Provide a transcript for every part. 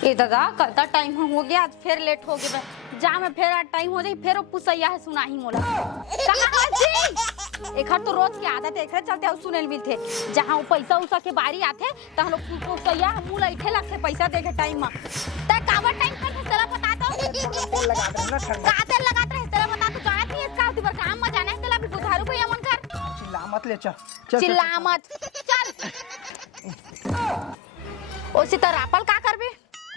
ए दादा कता टाइम हो गया, आज फिर लेट हो गया। जा मैं फिर आज टाइम हो जाई, फिर पुसैया है सुनाही मोला। कहां जी एखर तो रोज की आदत है, एकरे चलते और सुनेल मिलथे। जहां वो पैसा उसा के बारी आथे त हम लोग पुसैया मुंह लइठे लगथे पैसा दे के टाइम में। त काबर टाइम पर चला बता दो तेल लगा दे ना ठंडा। का तेल लगात रहे चला बता तो जानत नहीं इसका ऊपर काम में जाना है। चला अभी बुधारू भैया मन कर चिल्ला मत ले चल चिल्ला मत चल। ओसी त रापल का करबे?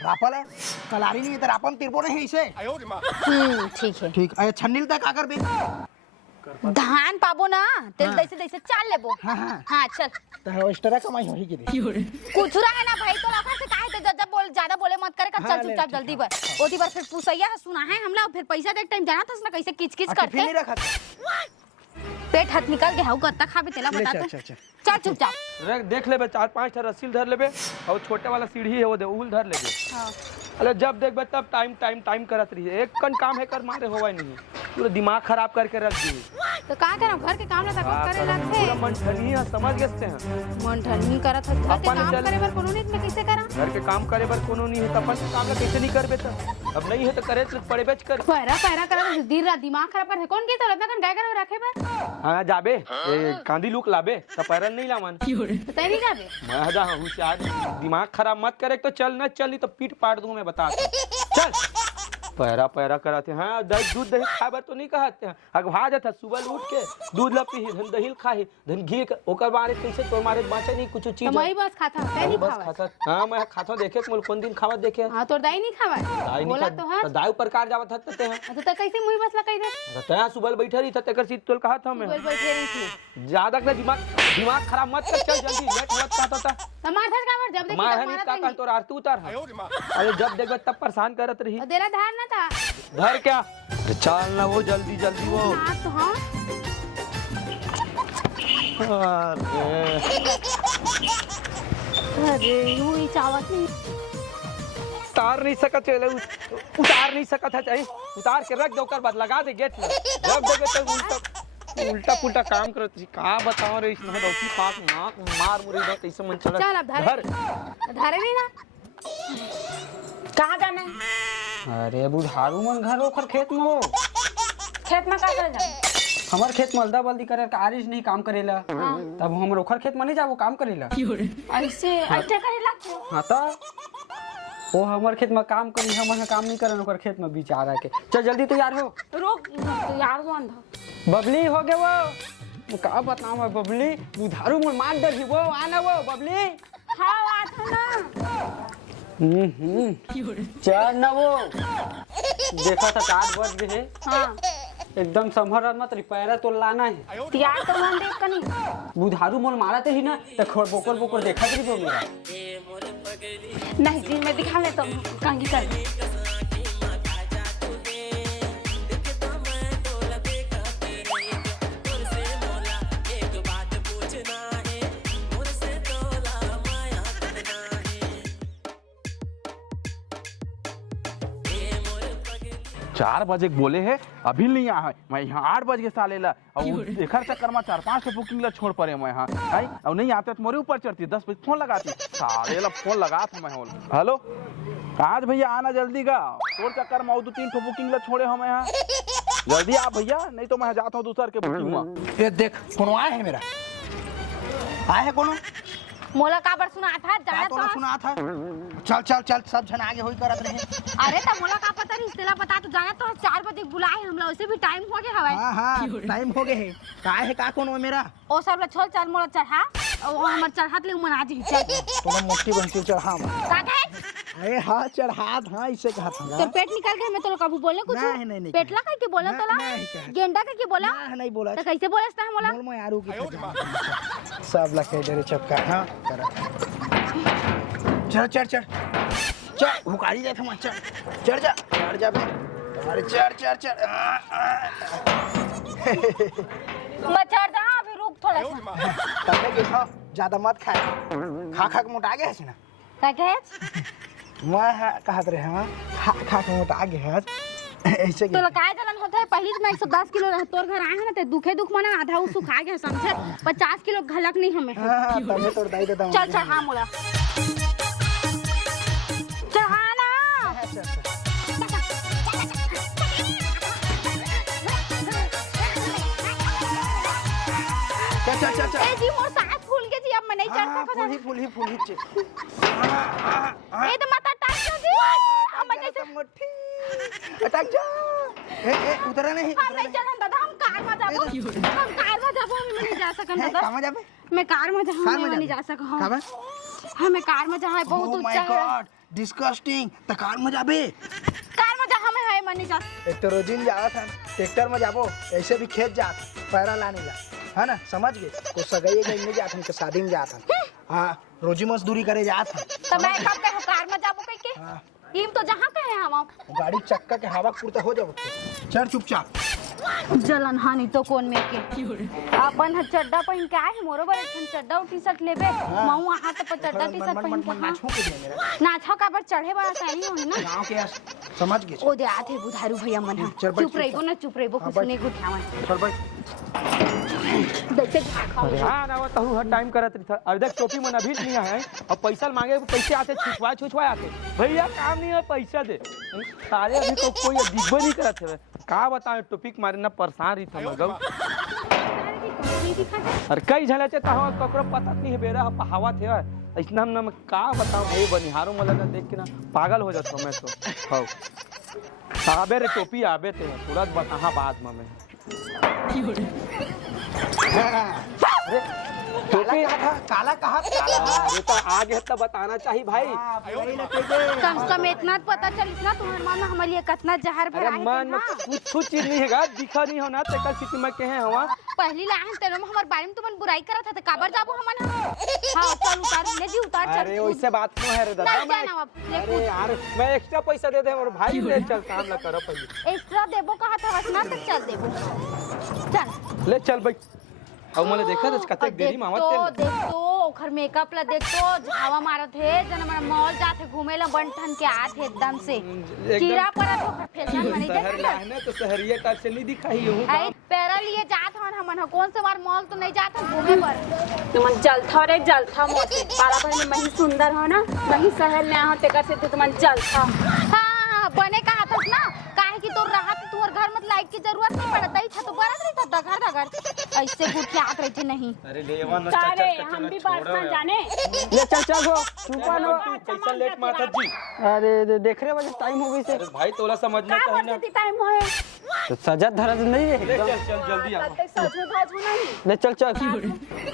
रापल है कलारी नहीं तो रापन तिरबो नहीं इसे। ठीक है ठीक है छन्नील तक आकर बे धान पाबो ना तेल हाँ। दैसे दैसे चाल लेबो। हाँ चल तो एक्स्ट्रा कमाई होही के दे कुछ रहा ना भाई, तो लखर से काहे ते ज्यादा बोले मत करे कर। हाँ, चल चुपचाप जल्दी बर ओती बार फिर पुसैया सुना है हमला फिर पैसा दे टाइम जाना था ना कैसे किच किच फिर करते। नहीं रखा पेट हाथ निकल गया हूं कत्ता खाबे तेला ले बता चल, तो। चल। चल चुपचाप देख लेबे 4-5 रस्सी धर लेबे और छोटे वाला सीढ़ी है वो दे उल धर लेबे। हां अरे जब देखबे तब टाइम करत रही है। एक कन काम है कर मारे होवा नहीं, पूरा दिमाग खराब करके रख दी। तो का करम घर के काम ना तक करे लगथे। पूरा मन ठनी है, समझ गेते हैं। मन ठनी करत है घर के अपन काम चल। करे बर कोनो नहीं में कैसे करा। घर के काम करे बर कोनो नहीं है, अपन काम ला कैसे नहीं करबे त अब नहीं है तो करे तो पड़े बेच कर। पैरा पैरा करा दिन रात दिमाग खराब कर कौन की तो इतना कन गाय कर रखे बर। हां जाबे ए कांदी लुक लाबे त पैरन नहीं लामान तो तैरी जाबे मैं जा होशियार। दिमाग खराब मत करे तो चल न चल नहीं तो पीठ पाड़ दूं मैं बता चल। पैरा कराते हैं। हाँ दूध दही खाबर तो नहीं कहते हैं। अगवा जाता सुबह उठ के दूध ला पी धन दही खाही धन घी ओकर बारे कैसे तो मारे बाचे नहीं कुछ चीज। मैं बस खाता है नहीं बस खावा। खाता हां मैं खाता देखे मोल कौन दिन खावा देखे। हां तोर दाई नहीं खावा दाई बोला नहीं तो हां तो दाई प्रकार जावत हते हैं। अच्छा तो कैसे मुई बस लकाई दे तया सुबह बैठे रही था तेकर सीट तोल कहा था मैं बोल बैठे रही थी। ज्यादा के दिमाग खराब मत कर। चल जल्दी लेट मत कहता था मार धर काबर जब देखी मार तब नहीं मारत का रही। तोर आरती उतार है। अरे जब देखबे तब परेशान करत रही। और तेरा धार ना था धर क्या अरे चल ना वो जल्दी वो। हां तो हां अरे यूं ही चावत नहीं उतार नहीं सकत चले उतार नहीं सकत है चाहिए उतार के रख दो कर बाद लगा दे गेट में। जब देखबे तो उल्टा पुल्टा काम करत जी का बताओ रे इसमें दौती पास नाक मार मुरी दो ऐसे मन चला। चल अब धर धारे नहीं ना कहां जाना है। अरे बुढ़ारू मन घर ओखर खेत में हो। खेत में का करे जा हमार खेत में अल्दा बल्दी करे कारिश नहीं काम करेला। तब हम ओखर खेत में नहीं जाबो काम करेला। ऐसे ऐसे करे लगते। हां तो वो हमार खेत में काम करी हम काम नहीं करन ओकर खेत में बेचारा के। चल जल्दी तैयार हो। रुक यार वो अंधा बबली हो गए वो का बताऊं मैं बबली बुढ़ारू मन मार दे वो आना वो बबली। हां बात है ना चल ना वो देखा था 4 बज गए हैं। हां एकदम संभर मत पैरा तो लाना है। तैयार तो मन देख कनी बुधारू मोल मारते ही ना तो खोर बोकर बोकर देखा तरी वो मेरा नहीं जी मैं दिखा ले तुम कांगी कर। चार बजे बोले है अभी नहीं आया है। मैं यहाँ 8 बजे सालेला और एकर चक्कर में 4-5 बुकिंग ला छोड़ पड़े मैं यहाँ है और नहीं आते तो मोरे ऊपर चढ़ती 10 बजे फोन लगाती सारे ला फोन लगा था मैं हेलो आज भैया आना जल्दी का तोर चक्कर में 2-3 बुकिंग ला छोड़े हम यहाँ जल्दी आ भैया नहीं तो मैं जाता हूँ दूसर के बुकिंग में। ये देख कोनो आया है मेरा आया है कोनो मोला काबर सुना था जाना तो तो सुना था। चल चल चल सब जन आगे होई करत रहे। अरे तो मोला का पता नहीं तेला बता तो जाना तो 4 बजे बुलाए हमला वैसे भी टाइम हो गया हवाई। हां टाइम हो गए है का है का कोनो मेरा ओ सब ला छोड़ चल मोला चढ़ा और हमर चढ़ात ले मन आज ही चल तोला मोटी बनती चढ़ा का कहे। अरे हां चढ़ात हां इसे कहा था तो पेट निकल गया मैं तो कबू बोलने कुछ नहीं पेटला कह के बोला तोला गेंडा कह के बोला नहीं बोला तो कैसे बोलस था मोला बोल मैं यारू की सब लखे डरे चपका हां चल चल चल चल हुकारी जाए थे चढ़ जा बे अरे चढ़ मैं चढ़ जा अभी रुक थोड़ा सा तबे के था ज्यादा मत खाए खा के मोटा गया है ना का कहे मैं कहत रहे हां खा के मोटा गया है ऐसे तो काय जलन होता है पहली मैं 110 किलो तोर घर आए हैं ना ते दुखे दुख मना आधा उ सुखा गया समझे 50 किलो घलक नहीं हमें। हां तबे तोर दाई देता चल चल हां मोला चढ़ा चल चल चल ए जी मोर सांस फूल के जी अब मैं नहीं चढ़ सकता फूल ही चे ए तो माता टाक दो जी अब मैं कैसे मुट्ठी अटक जा ए उधर नहीं हम नहीं चढ़न दादा हम कार में जाबो हम नहीं जा सकन दादा कहां जाबे मैं कार में जा हम नहीं जा सक हां कहां हमें कार में जा है बहुत ऊंचा है गॉड डिस्गस्टिंग त कार में जाबे कार में जा हमें है मैं नहीं जा एक तो रोजिन जावा था ट्रैक्टर में जाबो ऐसे भी खेत जात पैरा लाने ला है ना समझ गए को सगाई गई नहीं जात के शादी में जात हां रोजी मजदूरी करे जात तो मैं कब कह कार में जाबो कह के इम तो जहां कहे हम गाड़ी चक्का के हवा पूर्ता हो जाबो चढ़ चुपचाप जलन हानि तो कौन में के अपन चड्डा पहन के आए मोरो बर ठन चड्डा और टी-शर्ट लेबे मऊ हाथ पर चड्डा टी-शर्ट पहन के ना छू के दे मेरा ना छका पर चढ़े बड़ा सही हो ना गांव के समझ गए ओ दे आथे बुधारू भैया मन चुप रहिबो ना चुप रहिबो कुछ नहीं गुठावन चल भाई देखे खाओ अरे हाँ ना तो हर टाइम करत रही था अब देख टोपी मन अभी नहीं है अब पैसा मांगे पैसे आते छुछवा आते भैया काम नहीं है पैसा दे सारे अभी तो कोई दिखबे नहीं करत है का बताएं टॉपिक मारे ना परेशान रही था मगौ अरे कई झले चे तहवा ककरो पता नहीं है बेरा हवा थे इतना हम का बताऊं भाई बनिहारों मला ना देख के ना पागल हो जाता मैं तो हां साबे रे टोपी आबे थे तुरंत बता बाद में मैं अरे टोपी काला कहा अरे तो आगे तो बताना चाहिए भाई कम से कम इतना पता चल इतना तुम्हारे मन में हमारे लिए कितना जहर भरा अरे है मन में कुछ चीज नहीं हैगा दिखा नहीं होना ते कल सिटी में के हैं हवा पहली लाहन तेरे में हमारे बारे में तुमन बुराई करत था तो काबर जाबो हमन हां चल उतार ले जी उतार चल अरे वैसे बात क्यों है रे दादा नहीं जाना अब ले अरे यार मैं एक्स्ट्रा पैसा दे दे और भाई ले चल काम ना करो पहले एक्स्ट्रा देबो कहा था वसना तक चल देबो चल ले चल भाई अब मैंने देखा था कते देरी मावत देख तो ओखर मेकअप ला देख तो झावा मारत है जन हमारा मॉल जाते घूमे ला बंठन के आत है एकदम से कीड़ा पड़ा तो ओखर फैशन बनी शहर देख लाने तो शहरिया टाइप से नहीं दिखाई हूं आई पैरा लिए जात हन हमन कौन से बार मॉल तो नहीं जात हम घूमे पर तुमन जलथा रे जलथा मोती पाला भर में मही सुंदर हो ना वही शहर में आ तेकर से तुमन जलथा हां बने कहा था ना काहे कि तोर राहत तोर घर में लाइट की जरूरत नहीं पड़ता ही छत बरत रही था घर ऐसे गुठियात रही थी नहीं अरे लेवा न सारे हम भी बरतन जाने ले चल चल हो चुपा नो पैसा लेट माता जी अरे देख रहे बजे टाइम हो गई से अरे भाई तोला समझना का चाहिए ना बरती टाइम होए तो सजत धरत नहीं ले रहे चल चल जल्दी आ सजो धाजो नहीं ले चल चल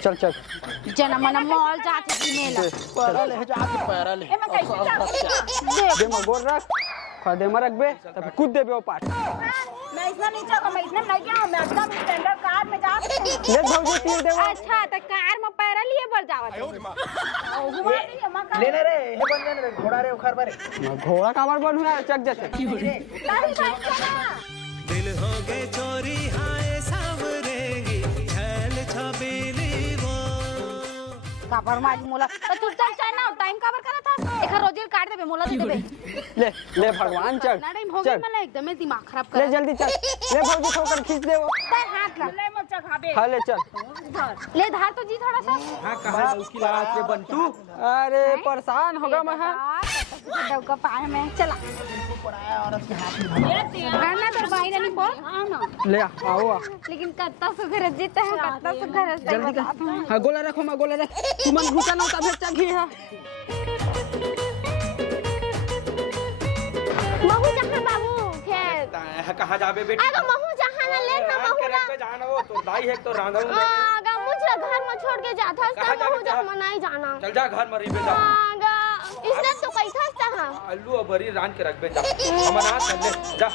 चल चल जना मन मॉल जाते घूमेला पैरा ले जा पैरा ले ए मैं कैसे जा दे मगोर रख खदे में रख बे तब कूद देबे ओ पाट मैं इतना नहीं चाहता मैं इतना नहीं गया मैं एकदम स्टैंडर्ड कार में जा ले भौजी तीर देबो अच्छा तो कार में पैरा लिए बर जावत घुमा दी हम का लेने रे हे बन जाने रे घोड़ा रे उखार बारे घोड़ा काबर बन हुआ चक जैसे तारी भाई चला दिल हो गए चोरी हाय सावरेगी झैल छबेली वो काबर माज मोला तो तू चल चल ना टाइम काबर करा था एक रोज काट देबे मोला दे देबे ले ले भगवान चल ना टाइम हो गया मला एकदम दिमाग खराब ले कर जल्दी चल ले भौजी ठोकर खींच दे वो हाथ ला ले मत चखाबे हाँ ले चल ले धार तो जी थोड़ा सा हां कहां उसकी लात रे बंटू अरे परेशान होगा मैं डौका पाए में चला रहना तो भाई नहीं बोल हां ना ले आओ आ लेकिन कत्ता सुधर जीता है कत्ता सुधर जल्दी कर हाँ गोला रखो मैं गोला रख तू मन घुसा ना तब चल घी है महू जहां बाबू खेत कहां जाबे बेटी आगा महू जहां ना ले ना महू ना पे जाना वो तो दाई है तो रांधा हूं आगा मुझे घर में छोड़ के जाता है महू जहां नहीं जाना चल जा घर में रही बेटा आगा इसने तो कैसा था आलू और बरी रान के रख बे जा हमन हाथ कर ले जा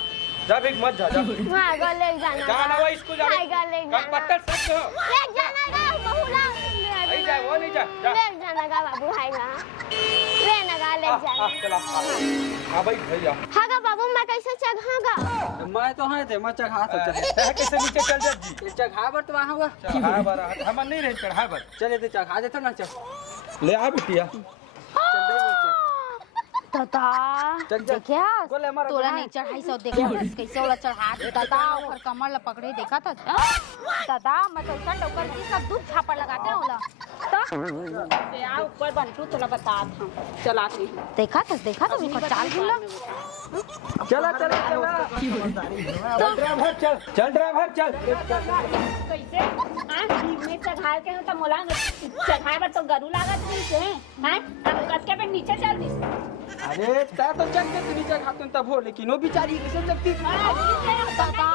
जा भी मत जा जा हां गा ले जाना जाना वो स्कूल जा हां गा ले कल पत्थर सब हो ले जाना गा महू ला नहीं जा वो नहीं जा जा ले जाना गा बाबू हाय गा ले ना गा ले जाना चला हां भाई भैया हां गा बाबू मैं कैसे चढ़ा गा मैं तो है थे मैं चढ़ा तो है कैसे नीचे चल जा जी चढ़ा बर तो वहां होगा चढ़ा बर हम नहीं रहे चढ़ा बर चले तो चढ़ा दे तो ना चल ले आ बिटिया चल दे नीचे तता चल जा। देखिया बोले हमारा तोरा कहाँ? नहीं चढ़ाई सो देखा कैसे वाला चढ़ा दे तता ओकर कमर ला पकड़े देखा था तता मैं तो ऐसा डोकर की सब दूध छापा लगाते हैं ओला तो ऊपर बंटू थोड़ा बता था चलाती हूँ देखा था उनका चाल गुल्ला चला चला चला चल ड्राइवर चल ड्राइवर चल कैसे जीव में चढ़ाए के तो मोला चढ़ाए पर तो गरू लागत नहीं से हैं हम कट के पे नीचे चल दी अरे ता तो चल के तू नीचे खातून तब हो लेकिन वो बेचारी कैसे चलती दादा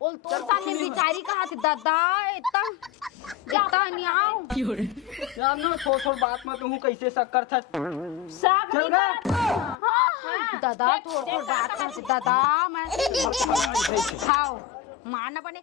ओल तो सामने बिचारी कहा थी दादा इतना नहीं आओ यार ना थोड़ बात में तू कैसे शक्कर था सब चल गए दादा थोड़ बात दादा मैं खाओ मारना पड़े